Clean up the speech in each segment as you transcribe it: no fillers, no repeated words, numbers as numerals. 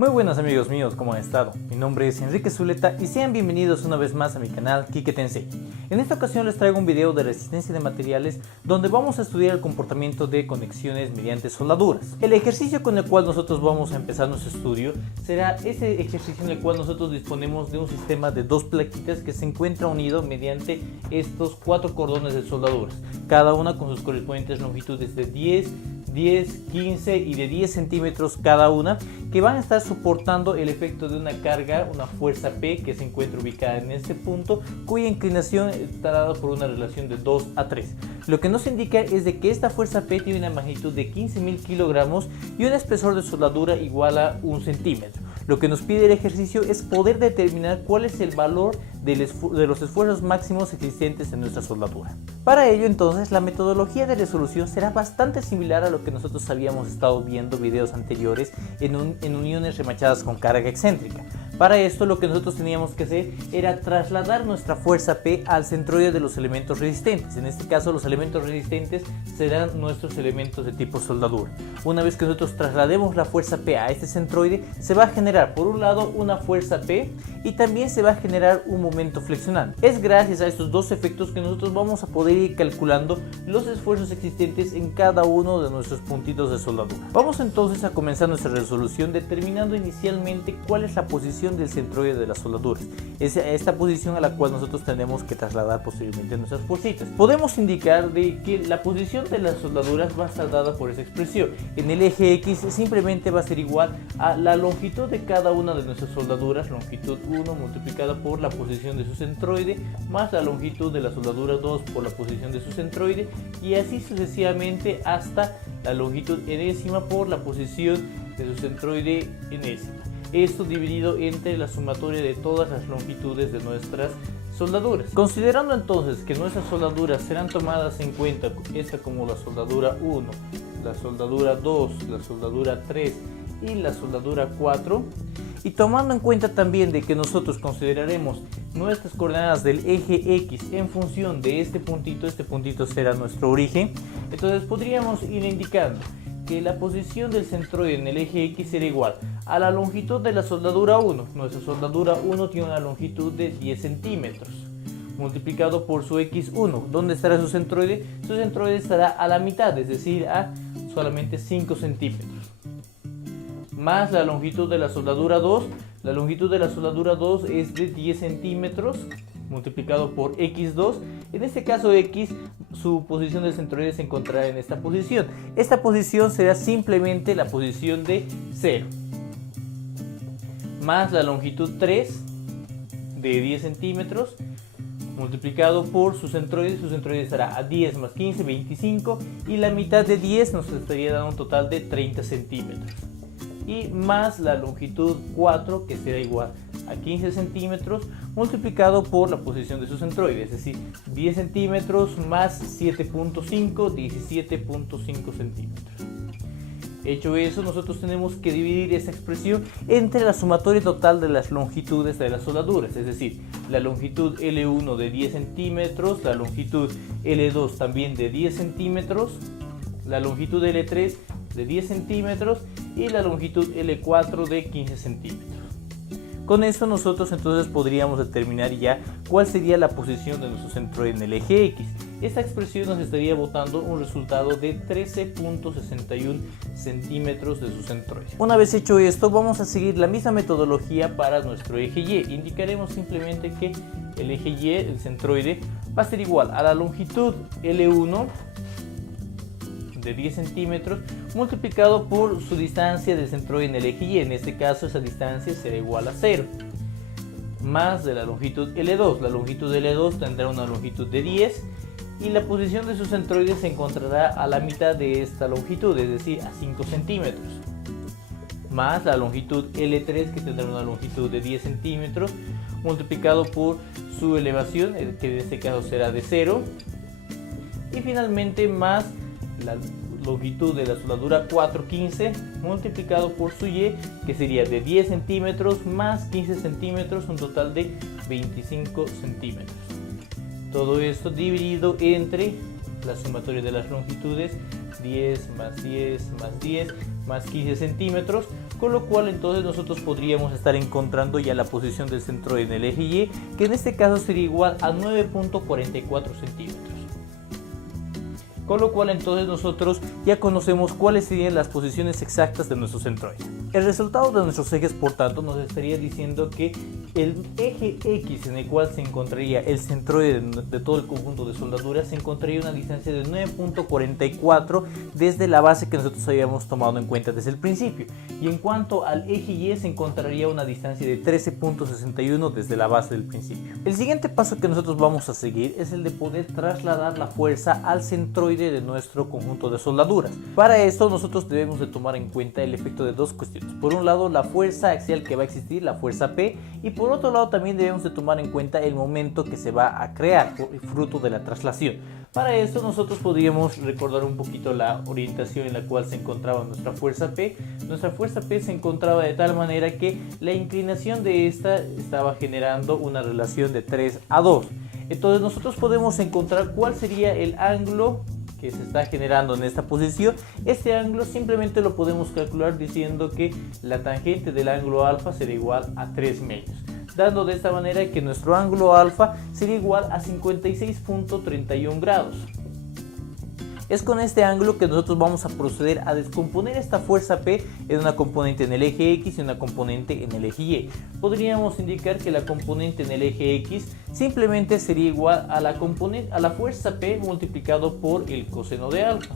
Muy buenos amigos míos, ¿cómo han estado? Mi nombre es Enrique Zuleta y sean bienvenidos una vez más a mi canal Quique Te Enseña. En esta ocasión les traigo un video de resistencia de materiales donde vamos a estudiar el comportamiento de conexiones mediante soldaduras. El ejercicio con el cual nosotros vamos a empezar nuestro estudio será ese ejercicio en el cual nosotros disponemos de un sistema de dos plaquitas que se encuentra unido mediante estos 4 cordones de soldaduras, cada una con sus correspondientes longitudes de 10, 15 y de 10 centímetros cada una, que van a estar soportando el efecto de una carga, una fuerza P que se encuentra ubicada en este punto, cuya inclinación está dada por una relación de 2 a 3. Lo que nos indica es de que esta fuerza P tiene una magnitud de 15.000 kilogramos y un espesor de soldadura igual a 1 centímetro. Lo que nos pide el ejercicio es poder determinar cuál es el valor de los esfuerzos máximos existentes en nuestra soldadura. Para ello entonces la metodología de resolución será bastante similar a lo que nosotros habíamos estado viendo videos anteriores en uniones remachadas con carga excéntrica. Para esto lo que nosotros teníamos que hacer era trasladar nuestra fuerza P al centroide de los elementos resistentes. En este caso los elementos resistentes serán nuestros elementos de tipo soldadura. Una vez que nosotros traslademos la fuerza P a este centroide, se va a generar por un lado una fuerza P y también se va a generar un momento flexional. Es gracias a estos dos efectos que nosotros vamos a poder ir calculando los esfuerzos existentes en cada uno de nuestros puntitos de soldadura. Vamos entonces a comenzar nuestra resolución determinando inicialmente cuál es la posición del centroide de las soldaduras. Es esta posición a la cual nosotros tenemos que trasladar posteriormente nuestras fuercitas. Podemos indicar de que la posición de las soldaduras va a estar dada por esa expresión. En el eje X simplemente va a ser igual a la longitud de cada una de nuestras soldaduras, longitud 1 multiplicada por la posición de su centroide, más la longitud de la soldadura 2 por la posición de su centroide, y así sucesivamente hasta la longitud enésima por la posición de su centroide enésima. Esto dividido entre la sumatoria de todas las longitudes de nuestras soldaduras. Considerando entonces que nuestras soldaduras serán tomadas en cuenta, esta como la soldadura 1, la soldadura 2, la soldadura 3 y la soldadura 4, y tomando en cuenta también de que nosotros consideraremos nuestras coordenadas del eje X en función de este puntito será nuestro origen, entonces podríamos ir indicando que la posición del centroide en el eje X será igual a la longitud de la soldadura 1. Nuestra soldadura 1 tiene una longitud de 10 centímetros multiplicado por su X1. ¿Dónde estará su centroide? Su centroide estará a la mitad, es decir, a solamente 5 centímetros. Más la longitud de la soldadura 2. La longitud de la soldadura 2 es de 10 centímetros multiplicado por X2. En este caso X, su posición del centroide se encontrará en esta posición. Esta posición será simplemente la posición de 0. Más la longitud 3 de 10 centímetros multiplicado por su centroide estará a 10 más 15, 25, y la mitad de 10 nos estaría dando un total de 30 centímetros. Y más la longitud 4, que será igual a 15 centímetros multiplicado por la posición de su centroide, es decir, 10 centímetros más 7.5, 17.5 centímetros. Hecho eso, nosotros tenemos que dividir esta expresión entre la sumatoria total de las longitudes de las soldaduras, es decir, la longitud L1 de 10 centímetros, la longitud L2 también de 10 centímetros, la longitud L3 de 10 centímetros y la longitud L4 de 15 centímetros. Con esto nosotros entonces podríamos determinar ya cuál sería la posición de nuestro centroide en el eje X. Esta expresión nos estaría botando un resultado de 13.61 centímetros de su centroide. Una vez hecho esto, vamos a seguir la misma metodología para nuestro eje Y. Indicaremos simplemente que el eje Y, el centroide, va a ser igual a la longitud L1 de 10 centímetros multiplicado por su distancia del centroide en el eje Y. En este caso esa distancia será igual a 0, más de la longitud L2. La longitud L2 tendrá una longitud de 10 y la posición de su centroide se encontrará a la mitad de esta longitud, es decir, a 5 centímetros, más la longitud L3, que tendrá una longitud de 10 centímetros multiplicado por su elevación, que en este caso será de 0, y finalmente más la longitud de la soldadura 415 multiplicado por su Y, que sería de 10 centímetros más 15 centímetros, un total de 25 centímetros. Todo esto dividido entre la sumatoria de las longitudes 10 más 10 más 10 más 15 centímetros con lo cual entonces nosotros podríamos estar encontrando ya la posición del centroide en el eje Y, que en este caso sería igual a 9.44 centímetros. Con lo cual entonces nosotros ya conocemos cuáles serían las posiciones exactas de nuestro centroide. El resultado de nuestros ejes, por tanto, nos estaría diciendo que el eje X en el cual se encontraría el centroide de todo el conjunto de soldaduras se encontraría a una distancia de 9.44 desde la base que nosotros habíamos tomado en cuenta desde el principio. Y en cuanto al eje Y, se encontraría a una distancia de 13.61 desde la base del principio. El siguiente paso que nosotros vamos a seguir es el de poder trasladar la fuerza al centroide de nuestro conjunto de soldaduras. Para esto nosotros debemos de tomar en cuenta el efecto de dos cuestiones. Por un lado, la fuerza axial que va a existir, la fuerza P, y por otro lado también debemos de tomar en cuenta el momento que se va a crear fruto de la traslación. Para esto nosotros podríamos recordar un poquito la orientación en la cual se encontraba nuestra fuerza P. Nuestra fuerza P se encontraba de tal manera que la inclinación de esta estaba generando una relación de 3:2. Entonces nosotros podemos encontrar cuál sería el ángulo que se está generando en esta posición. Este ángulo simplemente lo podemos calcular diciendo que la tangente del ángulo alfa será igual a 3 medios, dando de esta manera que nuestro ángulo alfa sería igual a 56.31 grados. Es con este ángulo que nosotros vamos a proceder a descomponer esta fuerza P en una componente en el eje X y una componente en el eje Y. Podríamos indicar que la componente en el eje X simplemente sería igual a la fuerza P multiplicado por el coseno de alfa,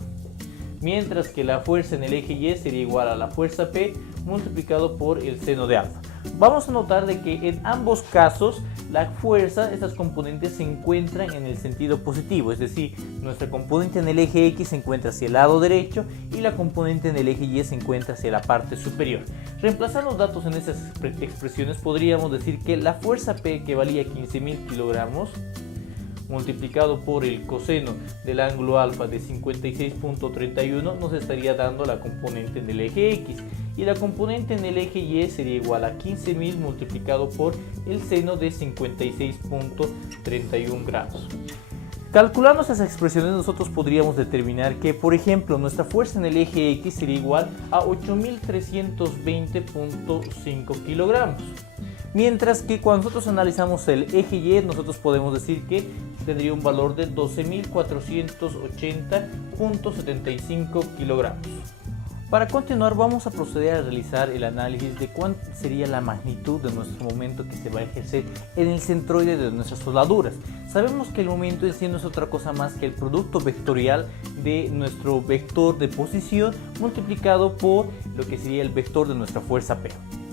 mientras que la fuerza en el eje Y sería igual a la fuerza P multiplicado por el seno de alfa. Vamos a notar de que en ambos casos la fuerza, estas componentes se encuentran en el sentido positivo, es decir, nuestra componente en el eje X se encuentra hacia el lado derecho y la componente en el eje Y se encuentra hacia la parte superior. Reemplazando los datos en esas expresiones, podríamos decir que la fuerza P, que valía 15.000 kilogramos, multiplicado por el coseno del ángulo alfa de 56.31, nos estaría dando la componente en el eje X, y la componente en el eje Y sería igual a 15.000 multiplicado por el seno de 56.31 grados. Calculando esas expresiones, nosotros podríamos determinar que, por ejemplo, nuestra fuerza en el eje X sería igual a 8.320.5 kilogramos. Mientras que cuando nosotros analizamos el eje Y, nosotros podemos decir que tendría un valor de 12.480.75 kilogramos. Para continuar, vamos a proceder a realizar el análisis de cuánto sería la magnitud de nuestro momento que se va a ejercer en el centroide de nuestras soldaduras. Sabemos que el momento en sí no es otra cosa más que el producto vectorial de nuestro vector de posición multiplicado por lo que sería el vector de nuestra fuerza P.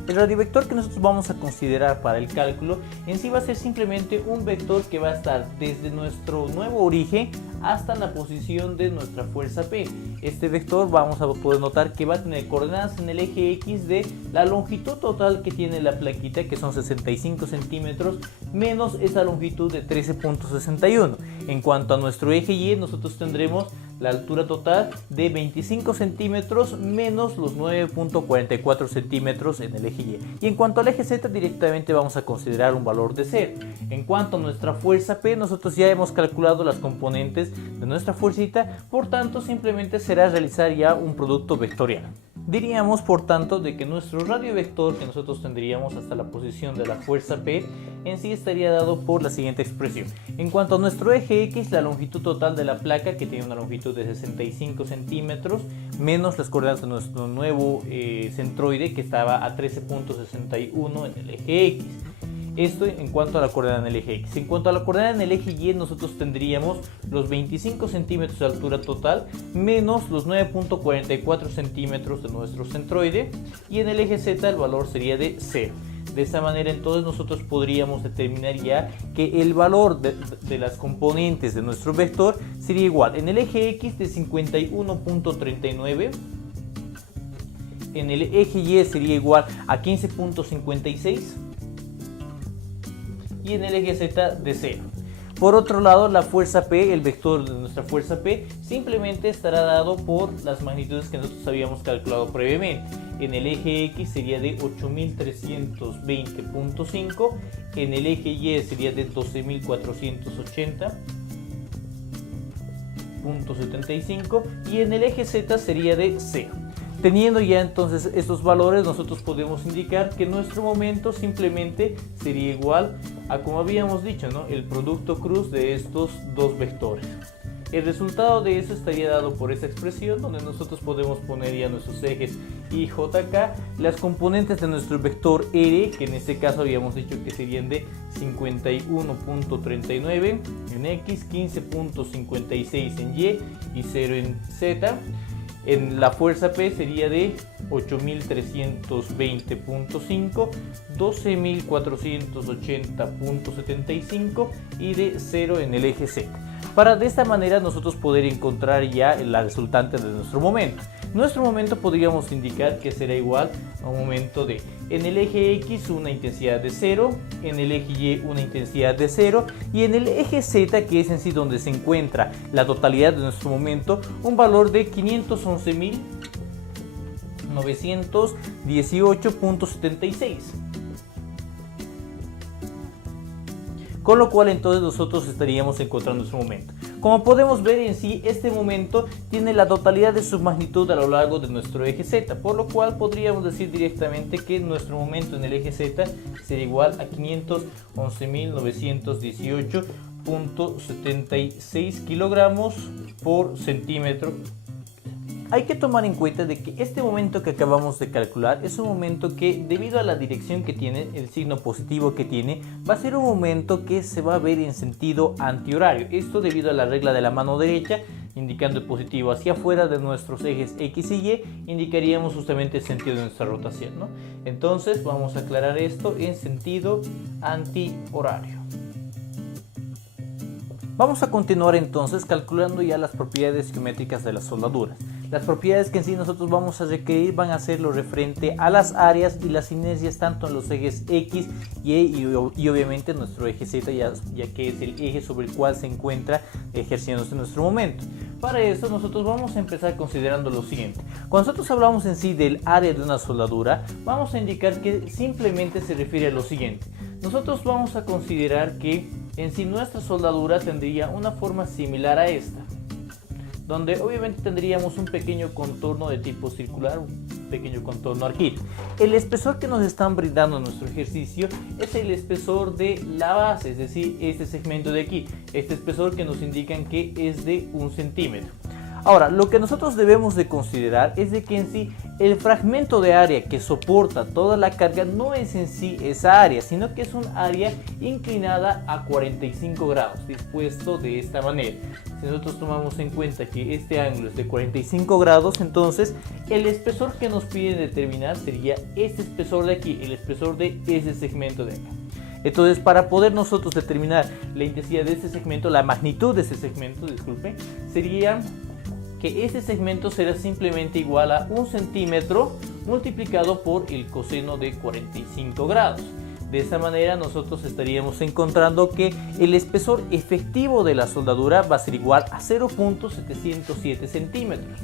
El radiovector que nosotros vamos a considerar para el cálculo en sí va a ser simplemente un vector que va a estar desde nuestro nuevo origen hasta la posición de nuestra fuerza P. Este vector vamos a poder notar que va a tener coordenadas en el eje X de la longitud total que tiene la plaquita, que son 65 centímetros, menos esa longitud de 13.61. En cuanto a nuestro eje Y, nosotros tendremos la altura total de 25 centímetros menos los 9.44 centímetros en el eje Y. Y en cuanto al eje Z, directamente vamos a considerar un valor de 0. En cuanto a nuestra fuerza P, nosotros ya hemos calculado las componentes de nuestra fuercita, por tanto simplemente será realizar ya un producto vectorial. Diríamos por tanto de que nuestro radiovector que nosotros tendríamos hasta la posición de la fuerza P en sí estaría dado por la siguiente expresión. En cuanto a nuestro eje X, la longitud total de la placa, que tiene una longitud de 65 centímetros, menos las coordenadas de nuestro nuevo centroide, que estaba a 13.61 en el eje X. Esto en cuanto a la coordenada en el eje X. En cuanto a la coordenada en el eje Y, nosotros tendríamos los 25 centímetros de altura total menos los 9.44 centímetros de nuestro centroide, y en el eje Z el valor sería de 0. De esa manera entonces nosotros podríamos determinar ya que el valor de las componentes de nuestro vector sería igual en el eje X de 51.39, en el eje Y sería igual a 15.56 y en el eje Z de 0. Por otro lado, la fuerza P, el vector de nuestra fuerza P, simplemente estará dado por las magnitudes que nosotros habíamos calculado previamente. En el eje X sería de 8.320.5, en el eje Y sería de 12.480.75 y en el eje Z sería de 0. Teniendo ya entonces estos valores, nosotros podemos indicar que nuestro momento simplemente sería igual a, como habíamos dicho, ¿no?, el producto cruz de estos dos vectores. El resultado de eso estaría dado por esa expresión, donde nosotros podemos poner ya nuestros ejes y jk, las componentes de nuestro vector r, que en este caso habíamos dicho que serían de 51.39 en x, 15.56 en y 0 en z. En la fuerza P sería de 8.320.5, 12.480.75 y de 0 en el eje Z. Para de esta manera nosotros poder encontrar ya la resultante de nuestro momento. Nuestro momento podríamos indicar que será igual a un momento de, en el eje X una intensidad de 0, en el eje Y una intensidad de 0 y en el eje Z, que es en sí donde se encuentra la totalidad de nuestro momento, un valor de 511.918.76. Con lo cual entonces nosotros estaríamos encontrando nuestro momento. Como podemos ver en sí, este momento tiene la totalidad de su magnitud a lo largo de nuestro eje Z, por lo cual podríamos decir directamente que nuestro momento en el eje Z sería igual a 511.918.76 kilogramos por centímetro. Hay que tomar en cuenta de que este momento que acabamos de calcular es un momento que, debido a la dirección que tiene, el signo positivo que tiene, va a ser un momento que se va a ver en sentido antihorario. Esto debido a la regla de la mano derecha, indicando el positivo hacia afuera de nuestros ejes X y Y, indicaríamos justamente el sentido de nuestra rotación, ¿no? Entonces vamos a aclarar esto en sentido antihorario. Vamos a continuar entonces calculando ya las propiedades geométricas de las soldaduras. Las propiedades que en sí nosotros vamos a requerir van a ser lo referente a las áreas y las inercias tanto en los ejes X, Y y obviamente nuestro eje Z, ya que es el eje sobre el cual se encuentra ejerciéndose nuestro momento. Para eso nosotros vamos a empezar considerando lo siguiente. Cuando nosotros hablamos en sí del área de una soldadura, vamos a indicar que simplemente se refiere a lo siguiente. Nosotros vamos a considerar que en sí nuestra soldadura tendría una forma similar a esta, donde obviamente tendríamos un pequeño contorno de tipo circular, un pequeño contorno arquito. El espesor que nos están brindando en nuestro ejercicio es el espesor de la base, es decir, este segmento de aquí, este espesor que nos indican que es de 1 centímetro. Ahora, lo que nosotros debemos de considerar es de que en sí el fragmento de área que soporta toda la carga no es en sí esa área, sino que es un área inclinada a 45 grados, dispuesto de esta manera. Si nosotros tomamos en cuenta que este ángulo es de 45 grados, entonces el espesor que nos piden determinar sería este espesor de aquí, el espesor de ese segmento de acá. Entonces, para poder nosotros determinar la intensidad de este segmento, la magnitud de ese segmento, disculpe, sería que este segmento será simplemente igual a 1 centímetro multiplicado por el coseno de 45 grados. De esta manera nosotros estaríamos encontrando que el espesor efectivo de la soldadura va a ser igual a 0.707 centímetros.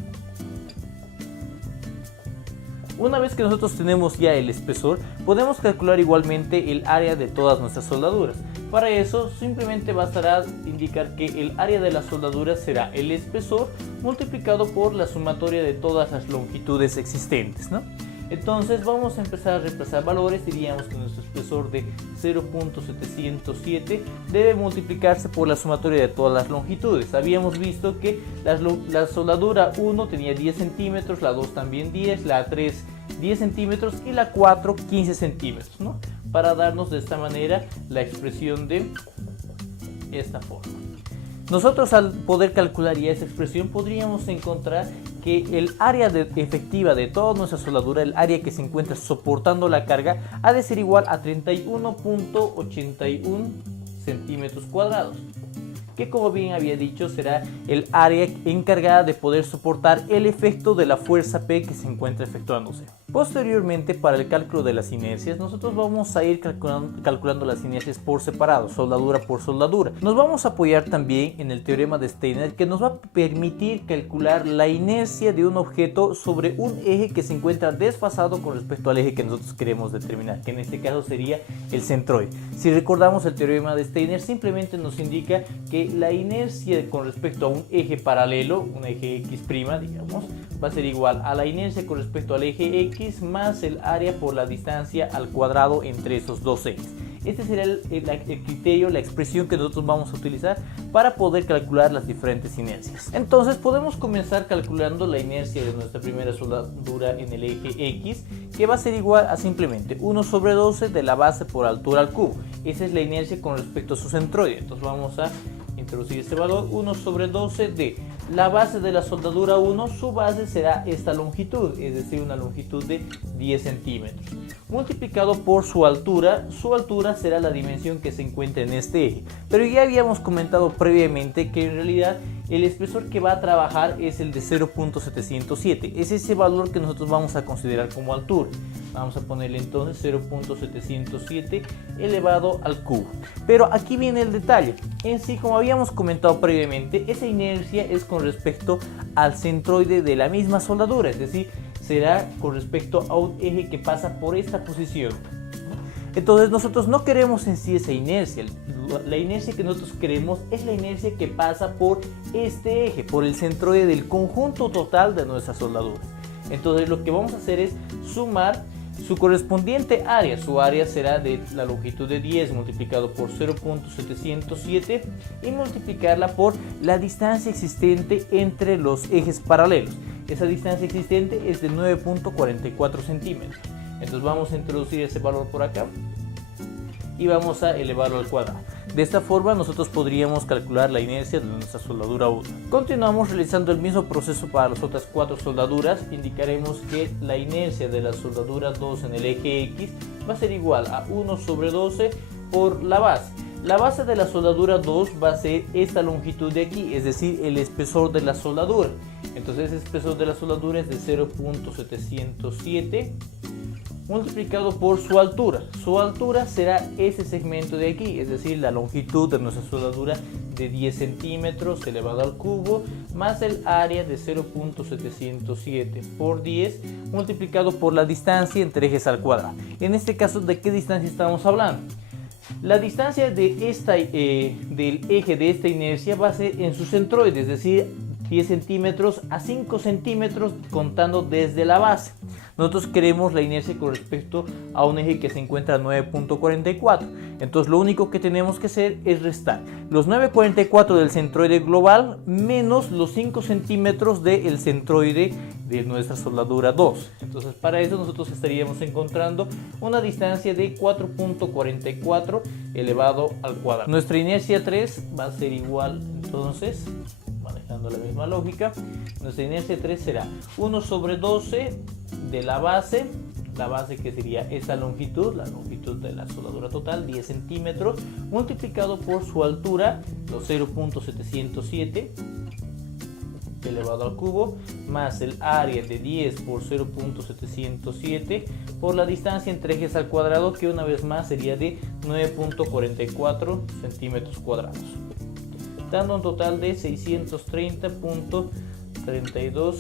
Una vez que nosotros tenemos ya el espesor, podemos calcular igualmente el área de todas nuestras soldaduras. Para eso simplemente bastará indicar que el área de la soldadura será el espesor multiplicado por la sumatoria de todas las longitudes existentes, ¿no? Entonces vamos a empezar a reemplazar valores. Diríamos que nuestro espesor de 0.707 debe multiplicarse por la sumatoria de todas las longitudes. Habíamos visto que la soldadura 1 tenía 10 centímetros, la 2 también 10, la 3 10 centímetros y la 4 15 centímetros, ¿no? Para darnos de esta manera la expresión de esta forma. Nosotros, al poder calcular ya esa expresión, podríamos encontrar que el área efectiva de toda nuestra soldadura, el área que se encuentra soportando la carga, ha de ser igual a 31.81 centímetros cuadrados, que, como bien había dicho, será el área encargada de poder soportar el efecto de la fuerza P que se encuentra efectuándose. Posteriormente, para el cálculo de las inercias, nosotros vamos a ir calculando las inercias por separado, soldadura por soldadura. Nos vamos a apoyar también en el teorema de Steiner, que nos va a permitir calcular la inercia de un objeto sobre un eje que se encuentra desfasado con respecto al eje que nosotros queremos determinar, que en este caso sería el centroide. Si recordamos el teorema de Steiner, simplemente nos indica que la inercia con respecto a un eje paralelo, un eje X', digamos, va a ser igual a la inercia con respecto al eje X más el área por la distancia al cuadrado entre esos dos ejes. Este será el criterio, la expresión que nosotros vamos a utilizar para poder calcular las diferentes inercias. Entonces podemos comenzar calculando la inercia de nuestra primera soldadura en el eje X, que va a ser igual a simplemente 1 sobre 12 de la base por altura al cubo. Esa es la inercia con respecto a su centroide. Entonces vamos a introducir este valor, 1 sobre 12 de la base de la soldadura 1, su base será esta longitud, es decir, una longitud de 10 centímetros, multiplicado por su altura será la dimensión que se encuentra en este eje. Pero ya habíamos comentado previamente que en realidad el espesor que va a trabajar es el de 0.707, es ese valor que nosotros vamos a considerar como altura. Vamos a ponerle entonces 0.707 elevado al cubo. Pero aquí viene el detalle. En sí, como habíamos comentado previamente, esa inercia es con respecto al centroide de la misma soldadura, es decir, será con respecto a un eje que pasa por esta posición. Entonces nosotros no queremos en sí esa inercia. La inercia que nosotros queremos es la inercia que pasa por este eje, por el centroide del conjunto total de nuestra soldadura. Entonces lo que vamos a hacer es sumar su correspondiente área. Su área será de la longitud de 10 multiplicado por 0.707 y multiplicarla por la distancia existente entre los ejes paralelos. Esa distancia existente es de 9.44 centímetros. Entonces vamos a introducir ese valor por acá y vamos a elevarlo al cuadrado. De esta forma nosotros podríamos calcular la inercia de nuestra soldadura 1. Continuamos realizando el mismo proceso para las otras 4 soldaduras. Indicaremos que la inercia de la soldadura 2 en el eje X va a ser igual a 1 sobre 12 por la base. La base de la soldadura 2 va a ser esta longitud de aquí, es decir, el espesor de la soldadura. Entonces el espesor de la soldadura es de 0.707 multiplicado por su altura. Su altura será ese segmento de aquí, es decir, la longitud de nuestra soldadura de 10 centímetros elevado al cubo más el área de 0.707 por 10 multiplicado por la distancia entre ejes al cuadrado. En este caso, ¿de qué distancia estamos hablando? La distancia de del eje de esta inercia va a ser en su centroide, es decir, 10 centímetros a 5 centímetros contando desde la base. Nosotros queremos la inercia con respecto a un eje que se encuentra a 9.44. Entonces lo único que tenemos que hacer es restar los 9.44 del centroide global menos los 5 centímetros del centroide de nuestra soldadura 2. Entonces para eso nosotros estaríamos encontrando una distancia de 4.44 elevado al cuadrado. Nuestra inercia 3 va a ser igual, entonces, manejando la misma lógica, nuestra inercia 3 será 1 sobre 12 de la base que sería esta longitud, la longitud de la soldadura total, 10 centímetros, multiplicado por su altura, los 0.707 elevado al cubo, más el área de 10 por 0.707 por la distancia entre ejes al cuadrado, que una vez más sería de 9.44 centímetros cuadrados, dando un total de 630.32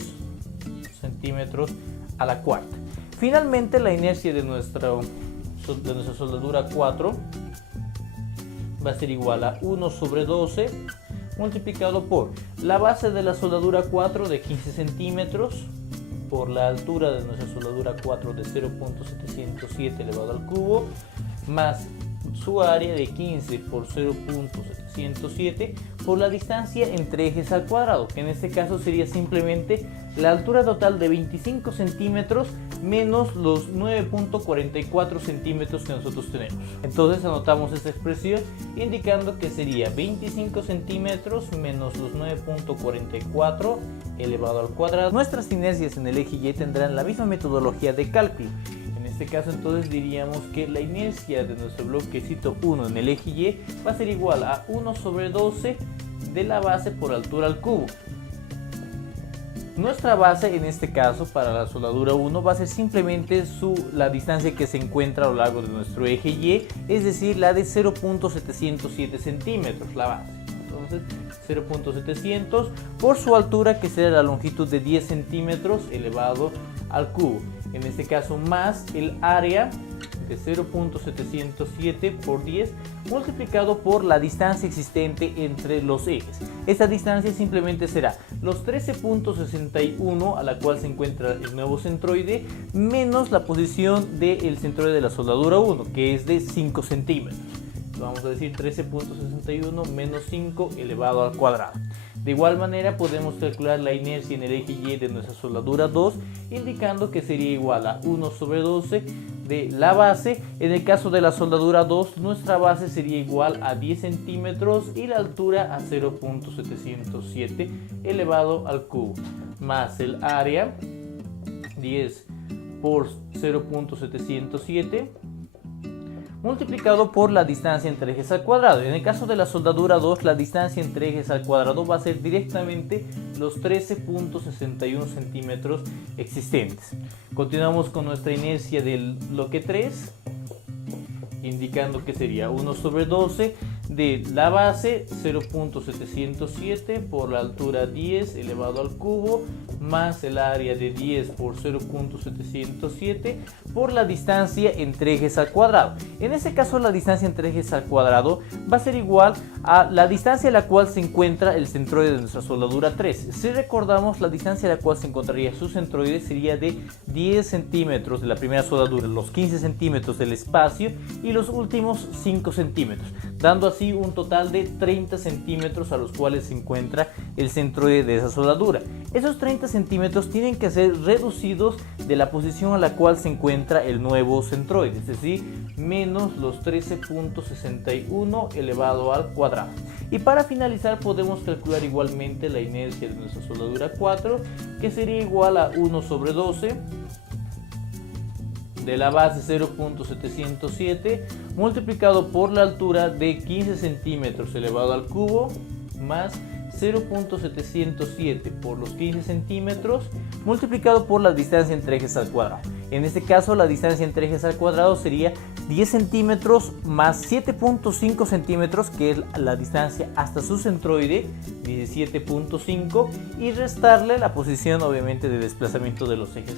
centímetros a la cuarta. Finalmente, la inercia de nuestra soldadura 4 va a ser igual a 1 sobre 12 multiplicado por la base de la soldadura 4 de 15 centímetros por la altura de nuestra soldadura 4 de 0.707 elevado al cubo más su área de 15 por 0.707 por la distancia entre ejes al cuadrado, que en este caso sería simplemente la altura total de 25 centímetros menos los 9.44 centímetros que nosotros tenemos. Entonces anotamos esta expresión indicando que sería 25 centímetros menos los 9.44 elevado al cuadrado. Nuestras inercias en el eje Y tendrán la misma metodología de cálculo. En este caso entonces diríamos que la inercia de nuestro bloquecito 1 en el eje Y va a ser igual a 1 sobre 12 de la base por altura al cubo. Nuestra base en este caso para la soldadura 1 va a ser simplemente la distancia que se encuentra a lo largo de nuestro eje Y, es decir, la de 0.707 centímetros, la base. Entonces 0.700 por su altura, que será la longitud de 10 centímetros elevado al cubo. En este caso más el área de 0.707 por 10 multiplicado por la distancia existente entre los ejes. Esta distancia simplemente será los 13.61 a la cual se encuentra el nuevo centroide menos la posición del centroide de la soldadura 1, que es de 5 centímetros. Vamos a decir 13.61 menos 5 elevado al cuadrado. De igual manera podemos calcular la inercia en el eje Y de nuestra soldadura 2, indicando que sería igual a 1 sobre 12 de la base. En el caso de la soldadura 2, nuestra base sería igual a 10 centímetros y la altura a 0.707 elevado al cubo, más el área 10 por 0.707 multiplicado por la distancia entre ejes al cuadrado. En el caso de la soldadura 2, la distancia entre ejes al cuadrado va a ser directamente los 13.61 centímetros existentes. Continuamos con nuestra inercia del bloque 3, indicando que sería 1 sobre 12 de la base 0.707 por la altura 10 elevado al cubo más el área de 10 por 0.707 por la distancia entre ejes al cuadrado. En este caso la distancia entre ejes al cuadrado va a ser igual a la distancia en la cual se encuentra el centroide de nuestra soldadura 3. Si recordamos, la distancia en la cual se encontraría su centroide sería de 10 centímetros de la primera soldadura, los 15 centímetros del espacio y los últimos 5 centímetros, dando así un total de 30 centímetros a los cuales se encuentra el centroide de esa soldadura. Esos 30 centímetros tienen que ser reducidos de la posición a la cual se encuentra el nuevo centroide, es decir, menos los 13.61 elevado al cuadrado. Y para finalizar podemos calcular igualmente la inercia de nuestra soldadura 4, que sería igual a 1 sobre 12 de la base 0.707 multiplicado por la altura de 15 centímetros elevado al cubo más 0.707 por los 15 centímetros multiplicado por la distancia entre ejes al cuadrado. En este caso la distancia entre ejes al cuadrado sería 10 centímetros más 7.5 centímetros, que es la distancia hasta su centroide, 17.5, y restarle la posición obviamente de desplazamiento de los ejes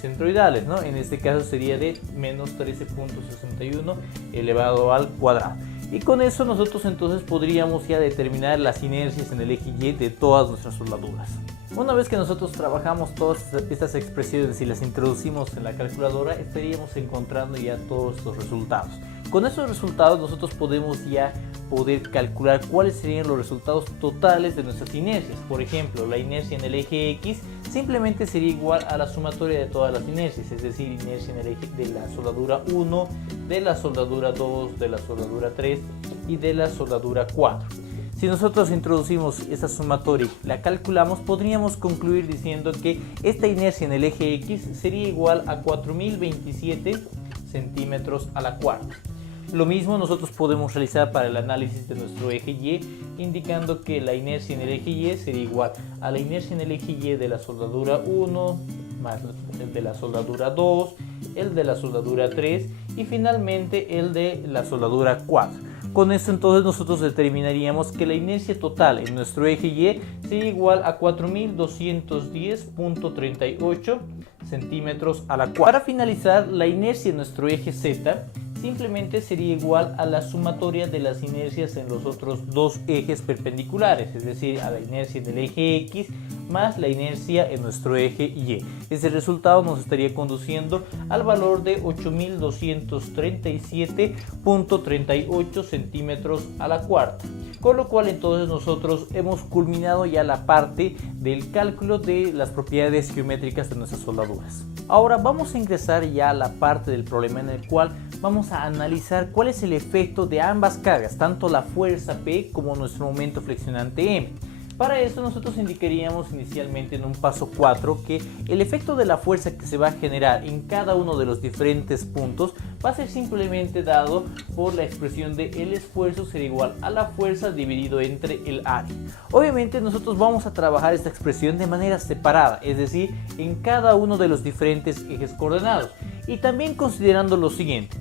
centroidales, ¿no? En este caso sería de menos 13.61 elevado al cuadrado. Y con eso nosotros entonces podríamos ya determinar las inercias en el eje Y de todas nuestras soldaduras. Una vez que nosotros trabajamos todas estas expresiones y las introducimos en la calculadora, estaríamos encontrando ya todos los resultados. Con esos resultados nosotros podemos ya calcular cuáles serían los resultados totales de nuestras inercias. Por ejemplo, la inercia en el eje X simplemente sería igual a la sumatoria de todas las inercias, es decir, inercia en el eje de la soldadura 1, de la soldadura 2, de la soldadura 3 y de la soldadura 4. Si nosotros introducimos esa sumatoria y la calculamos, podríamos concluir diciendo que esta inercia en el eje X sería igual a 4027 centímetros a la cuarta. Lo mismo nosotros podemos realizar para el análisis de nuestro eje Y, indicando que la inercia en el eje Y sería igual a la inercia en el eje Y de la soldadura 1 más el de la soldadura 2, el de la soldadura 3 y finalmente el de la soldadura 4. Con esto entonces nosotros determinaríamos que la inercia total en nuestro eje Y sería igual a 4210.38 centímetros a la cuarta. Para finalizar, la inercia en nuestro eje Z simplemente sería igual a la sumatoria de las inercias en los otros dos ejes perpendiculares, es decir, a la inercia del eje X más la inercia en nuestro eje Y. Ese resultado nos estaría conduciendo al valor de 8237.38 centímetros a la cuarta. Con lo cual entonces nosotros hemos culminado ya la parte del cálculo de las propiedades geométricas de nuestras soldaduras. Ahora vamos a ingresar ya a la parte del problema en el cual vamos a analizar cuál es el efecto de ambas cargas, tanto la fuerza P como nuestro momento flexionante M. Para esto nosotros indicaríamos inicialmente en un paso 4 que el efecto de la fuerza que se va a generar en cada uno de los diferentes puntos va a ser simplemente dado por la expresión de el esfuerzo será igual a la fuerza dividido entre el área. Obviamente nosotros vamos a trabajar esta expresión de manera separada, es decir, en cada uno de los diferentes ejes coordenados, y también considerando lo siguiente.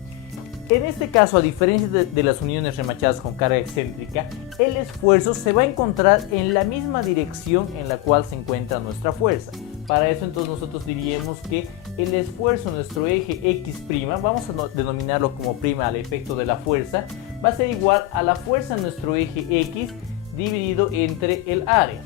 En este caso, a diferencia de las uniones remachadas con carga excéntrica, el esfuerzo se va a encontrar en la misma dirección en la cual se encuentra nuestra fuerza. Para eso entonces nosotros diríamos que el esfuerzo en nuestro eje X', vamos a denominarlo como prima al efecto de la fuerza, va a ser igual a la fuerza en nuestro eje X dividido entre el área.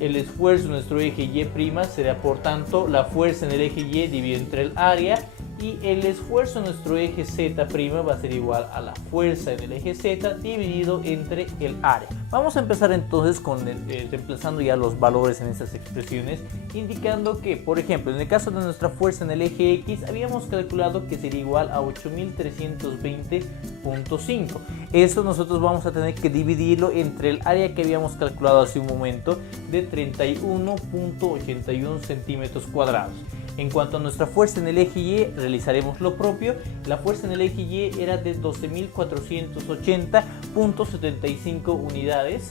El esfuerzo en nuestro eje Y' será por tanto la fuerza en el eje Y dividido entre el área, y el esfuerzo en nuestro eje Z' va a ser igual a la fuerza en el eje Z dividido entre el área. Vamos a empezar entonces con reemplazando ya los valores en estas expresiones, indicando que, por ejemplo, en el caso de nuestra fuerza en el eje X, habíamos calculado que sería igual a 8320.5. Eso nosotros vamos a tener que dividirlo entre el área que habíamos calculado hace un momento de 31.81 centímetros cuadrados. En cuanto a nuestra fuerza en el eje Y, realizaremos lo propio. La fuerza en el eje Y era de 12.480.75 unidades,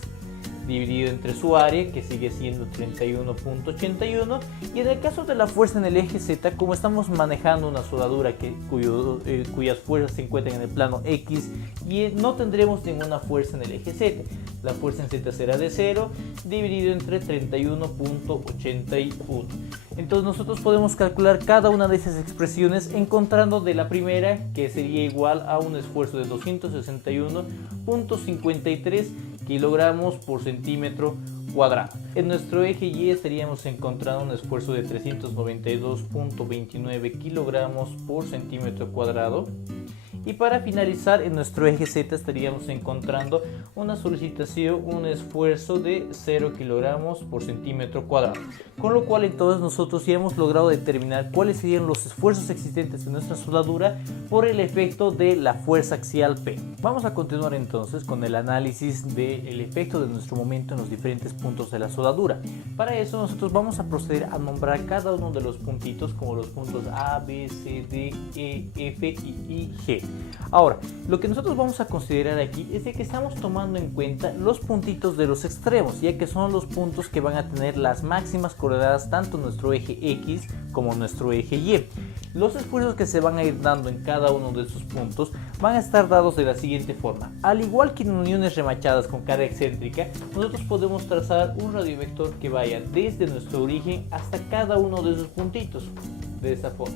dividido entre su área, que sigue siendo 31.81. Y en el caso de la fuerza en el eje Z, como estamos manejando una soldadura cuyas fuerzas se encuentran en el plano X, y no tendremos ninguna fuerza en el eje Z. La fuerza en Z será de 0, dividido entre 31.81. Entonces nosotros podemos calcular cada una de esas expresiones encontrando de la primera, que sería igual a un esfuerzo de 261.53 kilogramos por centímetro cuadrado. En nuestro eje Y estaríamos encontrando un esfuerzo de 392.29 kilogramos por centímetro cuadrado. Y para finalizar, en nuestro eje Z estaríamos encontrando una solicitación, un esfuerzo de 0 kilogramos por centímetro cuadrado. Con lo cual entonces nosotros ya hemos logrado determinar cuáles serían los esfuerzos existentes en nuestra soldadura por el efecto de la fuerza axial P. Vamos a continuar entonces con el análisis del efecto de nuestro momento en los diferentes puntos de la soldadura. Para eso nosotros vamos a proceder a nombrar cada uno de los puntitos como los puntos A, B, C, D, E, F y G. Ahora, lo que nosotros vamos a considerar aquí es de que estamos tomando en cuenta los puntitos de los extremos, ya que son los puntos que van a tener las máximas coordenadas tanto en nuestro eje X como en nuestro eje Y. Los esfuerzos que se van a ir dando en cada uno de esos puntos van a estar dados de la siguiente forma. Al igual que en uniones remachadas con carga excéntrica, nosotros podemos trazar un radiovector que vaya desde nuestro origen hasta cada uno de esos puntitos, de esta forma.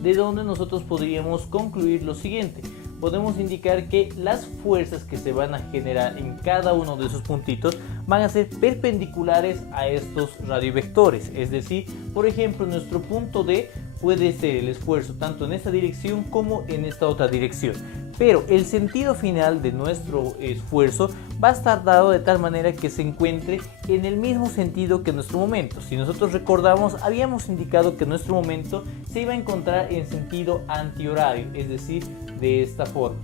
De donde nosotros podríamos concluir lo siguiente: podemos indicar que las fuerzas que se van a generar en cada uno de esos puntitos van a ser perpendiculares a estos radiovectores. Es decir, por ejemplo, nuestro punto D puede ser el esfuerzo tanto en esta dirección como en esta otra dirección, pero el sentido final de nuestro esfuerzo va a estar dado de tal manera que se encuentre en el mismo sentido que nuestro momento. Si nosotros recordamos, habíamos indicado que nuestro momento se iba a encontrar en sentido antihorario, es decir, de esta forma.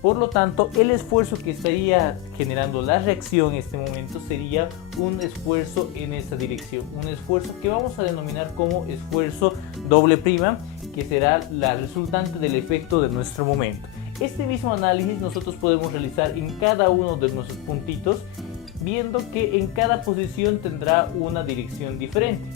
Por lo tanto, el esfuerzo que estaría generando la reacción en este momento sería un esfuerzo en esta dirección, un esfuerzo que vamos a denominar como esfuerzo doble prima, que será la resultante del efecto de nuestro momento. Este mismo análisis nosotros podemos realizar en cada uno de nuestros puntitos, viendo que en cada posición tendrá una dirección diferente.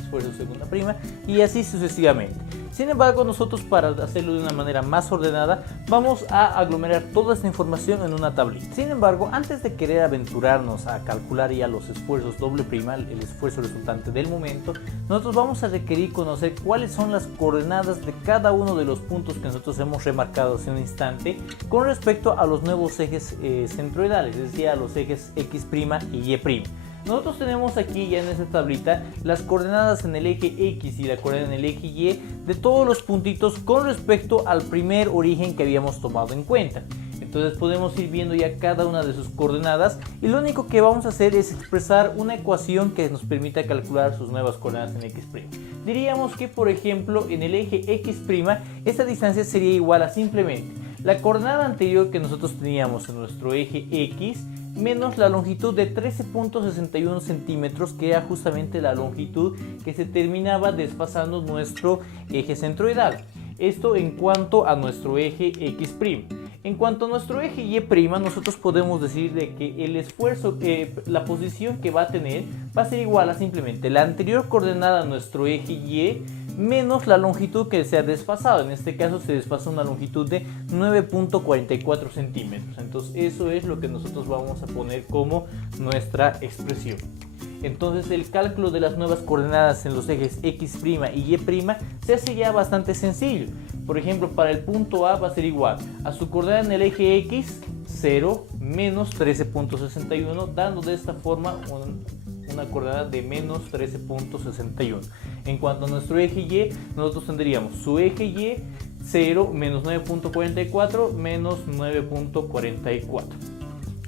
Esfuerzo segunda prima y así sucesivamente. Sin embargo, nosotros, para hacerlo de una manera más ordenada, vamos a aglomerar toda esta información en una tablita. Sin embargo, antes de querer aventurarnos a calcular ya los esfuerzos doble prima, el esfuerzo resultante del momento, nosotros vamos a requerir conocer cuáles son las coordenadas de cada uno de los puntos que nosotros hemos remarcado hace un instante con respecto a los nuevos ejes centroidales, es decir, a los ejes X' y Y'. Nosotros tenemos aquí ya en esta tablita las coordenadas en el eje X y la coordenada en el eje Y de todos los puntitos con respecto al primer origen que habíamos tomado en cuenta. Entonces podemos ir viendo ya cada una de sus coordenadas y lo único que vamos a hacer es expresar una ecuación que nos permita calcular sus nuevas coordenadas en X'. Diríamos que, por ejemplo, en el eje X', esta distancia sería igual a simplemente la coordenada anterior que nosotros teníamos en nuestro eje X menos la longitud de 13.61 centímetros, que era justamente la longitud que se terminaba desfasando nuestro eje centroidal. Esto en cuanto a nuestro eje X'. En cuanto a nuestro eje Y', nosotros podemos decir de que el esfuerzo, la posición que va a tener va a ser igual a simplemente la anterior coordenada a nuestro eje Y menos la longitud que se ha desfasado. En este caso se desfasa una longitud de 9.44 centímetros. Entonces eso es lo que nosotros vamos a poner como nuestra expresión. Entonces el cálculo de las nuevas coordenadas en los ejes X' y Y' se hace ya bastante sencillo. Por ejemplo, para el punto A va a ser igual a su coordenada en el eje X, 0 menos 13.61, dando de esta forma una coordenada de menos 13.61. En cuanto a nuestro eje Y, nosotros tendríamos su eje Y, 0 menos 9.44 menos 9.44.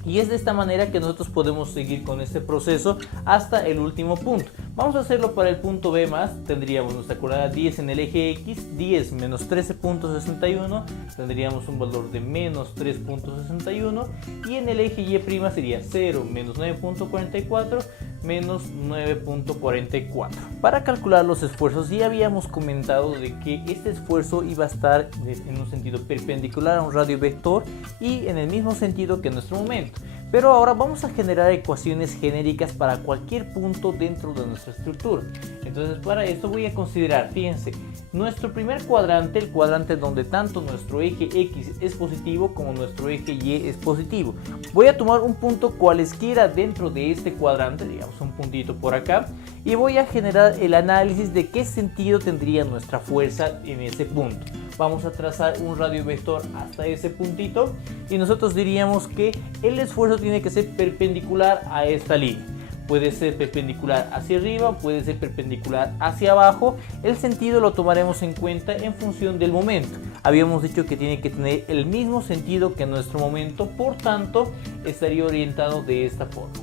Y es de esta manera que nosotros podemos seguir con este proceso hasta el último punto. Vamos a hacerlo para el punto B más. Tendríamos nuestra coordenada 10 en el eje X, 10 menos 13.61, tendríamos un valor de menos 3.61, y en el eje Y' sería 0 menos 9.44 menos 9.44. Para calcular los esfuerzos ya habíamos comentado de que este esfuerzo iba a estar en un sentido perpendicular a un radio vector y en el mismo sentido que nuestro momento. Pero ahora vamos a generar ecuaciones genéricas para cualquier punto dentro de nuestra estructura. Entonces para esto voy a considerar, fíjense, nuestro primer cuadrante, el cuadrante donde tanto nuestro eje X es positivo como nuestro eje Y es positivo. Voy a tomar un punto cualesquiera dentro de este cuadrante, digamos un puntito por acá, y voy a generar el análisis de qué sentido tendría nuestra fuerza en ese punto. Vamos a trazar un radio vector hasta ese puntito y nosotros diríamos que el esfuerzo tiene que ser perpendicular a esta línea. Puede ser perpendicular hacia arriba, puede ser perpendicular hacia abajo. El sentido lo tomaremos en cuenta en función del momento. Habíamos dicho que tiene que tener el mismo sentido que nuestro momento, por tanto estaría orientado de esta forma.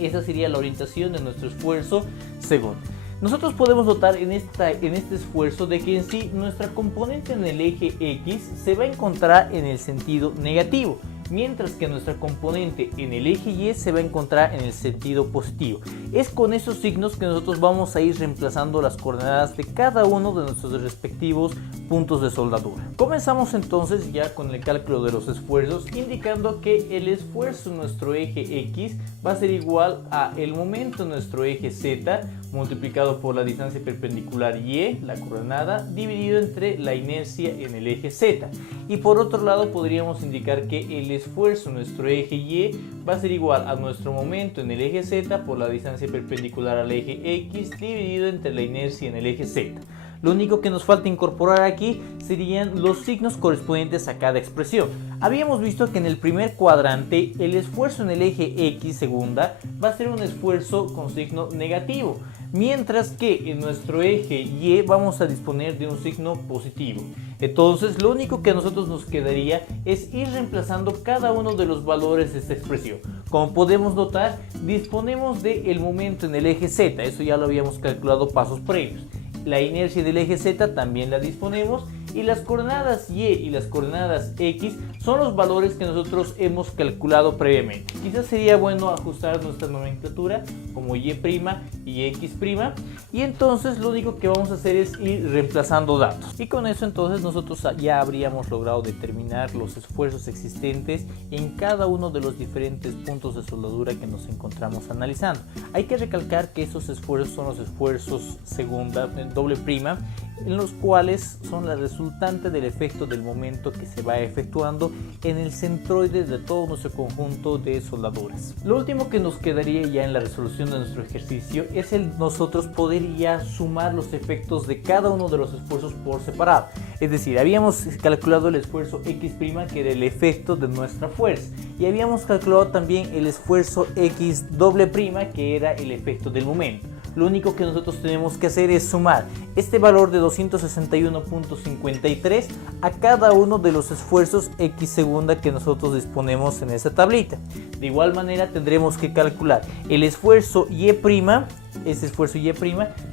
Esa sería la orientación de nuestro esfuerzo según. Nosotros podemos notar en este esfuerzo de que en sí nuestra componente en el eje X se va a encontrar en el sentido negativo, mientras que nuestra componente en el eje Y se va a encontrar en el sentido positivo. Es con esos signos que nosotros vamos a ir reemplazando las coordenadas de cada uno de nuestros respectivos puntos de soldadura. Comenzamos entonces ya con el cálculo de los esfuerzos, indicando que el esfuerzo en nuestro eje X va a ser igual a el momento en nuestro eje Z multiplicado por la distancia perpendicular Y, la coordenada, dividido entre la inercia en el eje Z. Y por otro lado podríamos indicar que el esfuerzo en nuestro eje Y va a ser igual a nuestro momento en el eje Z por la distancia perpendicular al eje X dividido entre la inercia en el eje Z. Lo único que nos falta incorporar aquí serían los signos correspondientes a cada expresión. Habíamos visto que en el primer cuadrante el esfuerzo en el eje X segunda va a ser un esfuerzo con signo negativo, mientras que en nuestro eje Y vamos a disponer de un signo positivo. Entonces lo único que a nosotros nos quedaría es ir reemplazando cada uno de los valores de esta expresión. Como podemos notar, disponemos del momento en el eje Z, eso ya lo habíamos calculado pasos previos. La inercia del eje Z también la disponemos y las coordenadas Y y las coordenadas X son los valores que nosotros hemos calculado previamente. Quizás sería bueno ajustar nuestra nomenclatura como Y' y X', y entonces lo único que vamos a hacer es ir reemplazando datos. Y con eso entonces nosotros ya habríamos logrado determinar los esfuerzos existentes en cada uno de los diferentes puntos de soldadura que nos encontramos analizando. Hay que recalcar que esos esfuerzos son los esfuerzos segunda, doble prima, en los cuales son la resultante del efecto del momento que se va efectuando en el centroide de todo nuestro conjunto de soldaduras. Lo último que nos quedaría ya en la resolución de nuestro ejercicio es el nosotros poder ya sumar los efectos de cada uno de los esfuerzos por separado. Es decir, habíamos calculado el esfuerzo X', que era el efecto de nuestra fuerza, y habíamos calculado también el esfuerzo X doble prima, que era el efecto del momento. Lo único que nosotros tenemos que hacer es sumar este valor de 261.53 a cada uno de los esfuerzos X segunda que nosotros disponemos en esta tablita. De igual manera tendremos que calcular el esfuerzo Y', este esfuerzo Y',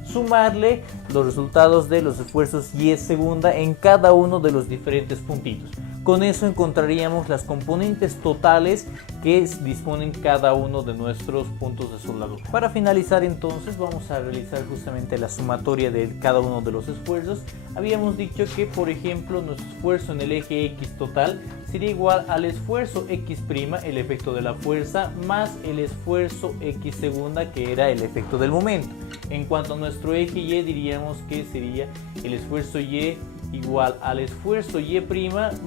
sumarle los resultados de los esfuerzos Y segunda en cada uno de los diferentes puntitos. Con eso encontraríamos las componentes totales que disponen cada uno de nuestros puntos de soldadura. Para finalizar entonces vamos a realizar justamente la sumatoria de cada uno de los esfuerzos. Habíamos dicho que por ejemplo nuestro esfuerzo en el eje X total sería igual al esfuerzo X', el efecto de la fuerza, más el esfuerzo X segunda, que era el efecto del momento. En cuanto a nuestro eje Y, diríamos que sería el esfuerzo Y igual al esfuerzo Y'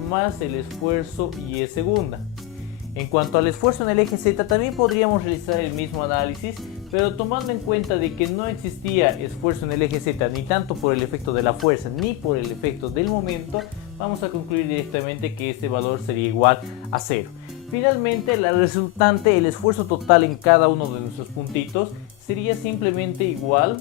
más el esfuerzo Y segunda. En cuanto al esfuerzo en el eje Z, también podríamos realizar el mismo análisis, pero tomando en cuenta de que no existía esfuerzo en el eje Z ni tanto por el efecto de la fuerza ni por el efecto del momento, vamos a concluir directamente que este valor sería igual a 0. Finalmente, la resultante, el esfuerzo total en cada uno de nuestros puntitos, sería simplemente igual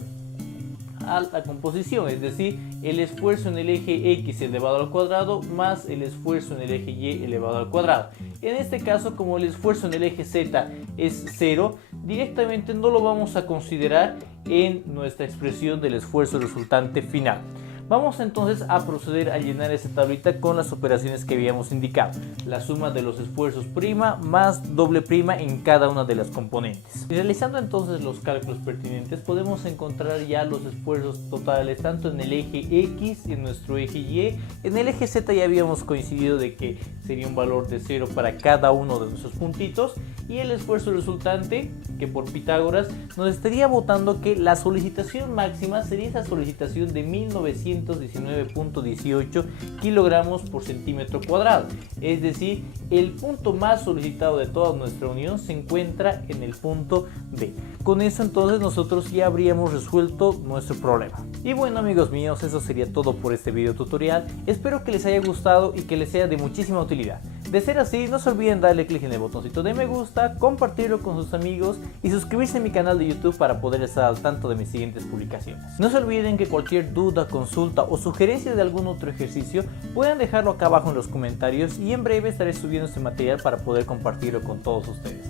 a la composición, es decir, el esfuerzo en el eje X elevado al cuadrado más el esfuerzo en el eje Y elevado al cuadrado. En este caso, como el esfuerzo en el eje Z es 0, directamente no lo vamos a considerar en nuestra expresión del esfuerzo resultante final. Vamos entonces a proceder a llenar esta tablita con las operaciones que habíamos indicado. La suma de los esfuerzos prima más doble prima en cada una de las componentes. Realizando entonces los cálculos pertinentes, podemos encontrar ya los esfuerzos totales tanto en el eje X, en nuestro eje Y. En el eje Z ya habíamos coincidido de que sería un valor de 0 para cada uno de nuestros puntitos. Y el esfuerzo resultante, que por Pitágoras nos estaría botando que la solicitación máxima sería esa solicitación de 1919.18 kilogramos por centímetro cuadrado. Es decir, el punto más solicitado de toda nuestra unión se encuentra en el punto D. Con eso entonces nosotros ya habríamos resuelto nuestro problema. Y bueno, amigos míos, eso sería todo por este video tutorial. Espero que les haya gustado y que les sea de muchísima utilidad. De ser así, no se olviden darle clic en el botoncito de me gusta, compartirlo con sus amigos y suscribirse a mi canal de YouTube para poder estar al tanto de mis siguientes publicaciones. No se olviden que cualquier duda, consulta o sugerencia de algún otro ejercicio pueden dejarlo acá abajo en los comentarios y en breve estaré subiendo este material para poder compartirlo con todos ustedes.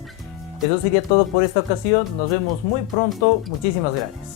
Eso sería todo por esta ocasión, nos vemos muy pronto, muchísimas gracias.